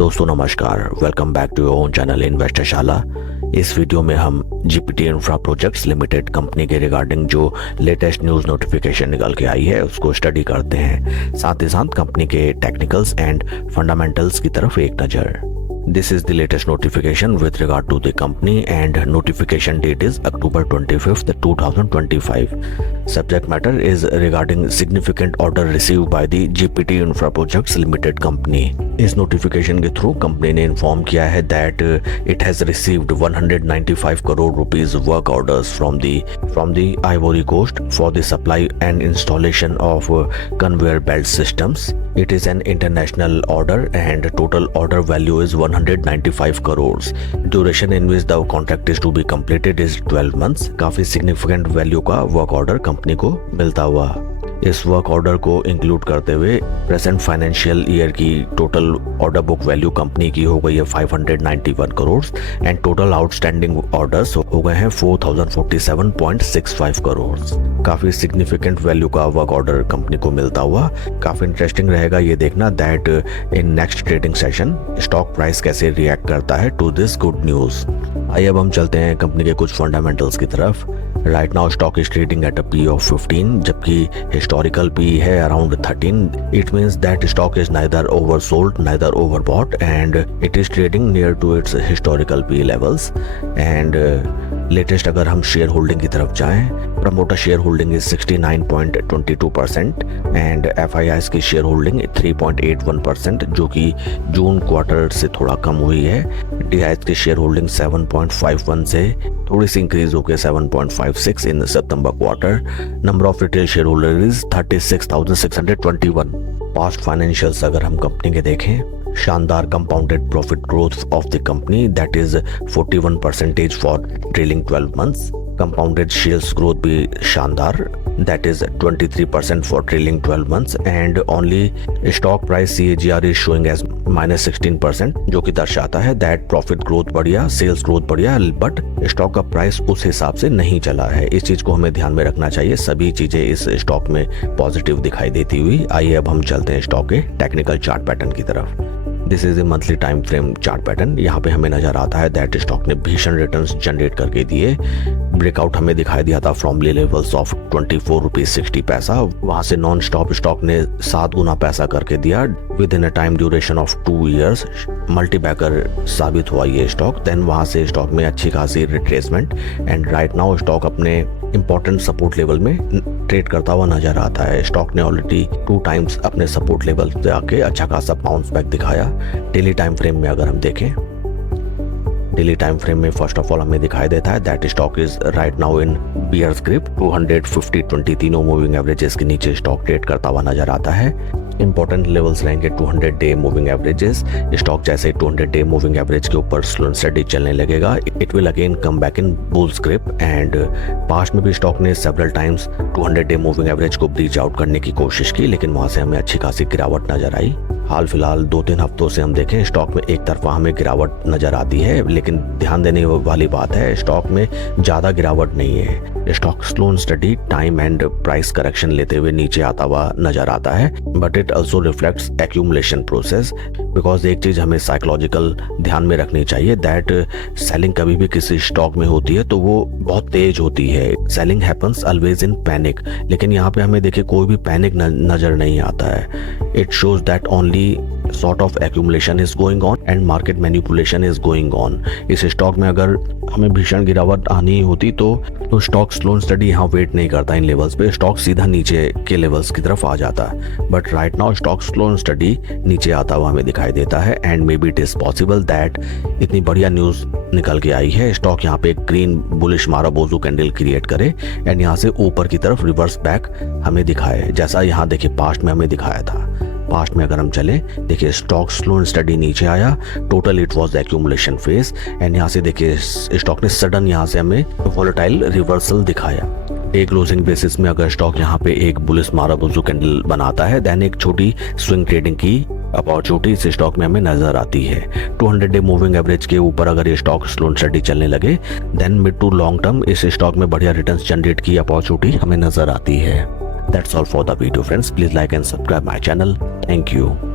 दोस्तों नमस्कार, welcome back to your own channel investor Shala. इस वीडियो में हम GPT infra projects limited company के रिगार्डिंग जो लेटेस्ट न्यूज़ नोटिफिकेशन निकल के आई है उसको स्टडी करते हैं, साथ ही साथ कंपनी के टेक्निकल्स एंड फंडामेंटल्स की तरफ एक नज़र। This is the latest notification with regard to the company and notification date is October 25th, 2025. Subject matter is regarding significant order received by the GPT Infra Projects Limited company. इस notification के through company ने inform किया है that it has received 195 crore rupees work orders from the Ivory Coast for the supply and installation of conveyor belt systems. It is an international order and total order value is 195 crores. Duration in which the contract is to be completed is 12 months. काफी significant value का work order company को मिलता हुआ। इस work order को include करते हुए present financial year की total order book value company की हो गई है 591 crore and total outstanding orders हो गए हैं 4047.65 करोड़। काफी सिग्निफिकेंट वैल्यू का वर्क ऑर्डर कंपनी को मिलता हुआ। काफी इंटरेस्टिंग रहेगा ये देखना that in next trading session stock price कैसे रिएक्ट करता है टू दिस गुड न्यूज। आइए अब हम चलते हैं कंपनी के कुछ फंडामेंटल्स की तरफ। Right now stock is trading at a P of 15 जबकि हिस्टोरिकल पी है around 13। It means that stock is neither oversold neither overbought and it is trading near to its historical P levels. And latest अगर हम share holding की तरफ जाएं, promoter share holding is 69.22% and FIIs की share holding 3.81% जो कि जून quarter से थोड़ा कम हुई है। डीआईएस की शेयर होल्डिंग 7.51 से थोड़ी सी इंक्रीज होकर 7.56 in September quarter. Number of retail share holder is 36,621। Past financials अगर हम कंपनी के देखें, शानदार compounded profit growth of the company that is 41% for trailing 12 months. Compounded sales growth भी शानदार that is 23% for trailing 12 months and only stock price CAGR is showing as -16% जो कि दर्शाता है दैट प्रॉफिट ग्रोथ बढ़िया, सेल्स ग्रोथ बढ़िया, but stock का price उस हिसाब से नहीं चला है। इस चीज को हमें ध्यान में रखना चाहिए। सभी चीजें इस स्टॉक में पॉजिटिव दिखाई देती हुई। आइए अब हम चलते हैं स्टॉक के टेक्निकल चार्ट पैटर्न की तरफ। This is a monthly time frame chart pattern. यहाँ पे हमें नजर आता है दैट स्टॉक ने भीषण रिटर्न्स जनरेट करके दिए। ब्रेकआउट हमें दिखाई दिया था फ्रॉम लेवल्स ऑफ 24 रुपीज 60 पैसा। वहां से नॉन स्टॉप स्टॉक ने 7 गुना पैसा करके दिया with in a time duration of 2 years। Multibagger साबित हुआ ये स्टॉक। देन वहां से स्टॉक में अच्छी खासी retracement and right now stock अपने इंपॉर्टेंट सपोर्ट लेवल में ट्रेड करता हुआ नजर आता है। स्टॉक ने ऑलरेडी 2 टाइम्स अपने सपोर्ट लेवल से आके अच्छा खासा बाउंस बैक दिखाया। डेली टाइम फ्रेम में अगर हम देखें, डेली टाइम फ्रेम में फर्स्ट ऑफ ऑल हमें दिखाई देता है that stock is right now in bears grip. 250-20 तीनों मूविंग एवरेजेस के नीचे स्टॉक ट्रेड करता हुआ नजर आता है। इंपॉर्टेंट लेवल्स रहेंगे 200 डे मूविंग एवरेजेस। स्टॉक जैसे 200 डे मूविंग एवरेज के ऊपर स्लो एंड स्टेडी चलने लगेगा, it will again come back in bull script. And past में भी स्टॉक ने several times 200 day moving average को ब्रीच आउट करने की कोशिश की, लेकिन वहां से हमें अच्छी खासी गिरावट नजर आई। हाल फिलहाल 2-3 हफ्तों से हम देखें स्टॉक में एक तरफा हमें गिरावट नजर आती है, लेकिन ध्यान देने वाली बात है स्टॉक में ज्यादा गिरावट नहीं है। Stock slow and study time and price correction लेते हुए नीचे आता हुआ नजर आता है, but it also reflects accumulation process. Because एक चीज हमें साइकोलॉजिकल ध्यान में रखनी चाहिए दैट सेलिंग कभी भी किसी स्टॉक में होती है तो वो बहुत तेज होती है। Selling happens always in panic, लेकिन यहाँ पे हमें देखिए कोई भी पैनिक नजर नहीं आता है। It shows that only sort of accumulation is going on and market manipulation is going on। इस स्टॉक में अगर हमें भीषण गिरावट आनी होती तो स्टॉक स्लो एंड स्टडी यहाँ वेट नहीं करता इन लेवल्स पे, स्टॉक सीधा नीचे के लेवल्स की तरफ आ जाता है। But right now stock slow and study नीचे आता हुआ हमें दिखाई देता है and may be it is possible that इतनी बढ़िया न्यूज निकल के आई है, स्टॉक यहाँ पे ग्रीन बुलिश माराबोजू कैंडल क्रिएट करे एंड यहाँ से ऊपर की तरफ रिवर्स बैक हमें दिखाए, जैसा यहाँ देखिए पास्ट में हमें दिखाया था। पास्ट में अगर हम चले देखिए स्टॉक स्लो एंड स्टडी नीचे आया, total it was accumulation phase and यहाँ से देखिए स्टॉक ने सडन यहाँ से हमें वोलेटाइल रिवर्सल दिखाया। डे क्लोजिंग बेसिस में अगर स्टॉक यहाँ पे एक बुलिश माराबोजू कैंडल बनाता है देन एक छोटी स्विंग ट्रेडिंग की अपॉर्चुनिटी इस स्टॉक में हमें नजर आती है। 200 डे मूविंग एवरेज के ऊपर अगर ये स्टॉक स्लो एंड स्टडी चलने लगे then mid to long term इस स्टॉक में बढ़िया रिटर्न्स जनरेट की अपॉर्चुनिटी हमें नजर आती है। That's all for the video friends. Please like and subscribe my channel. Thank you.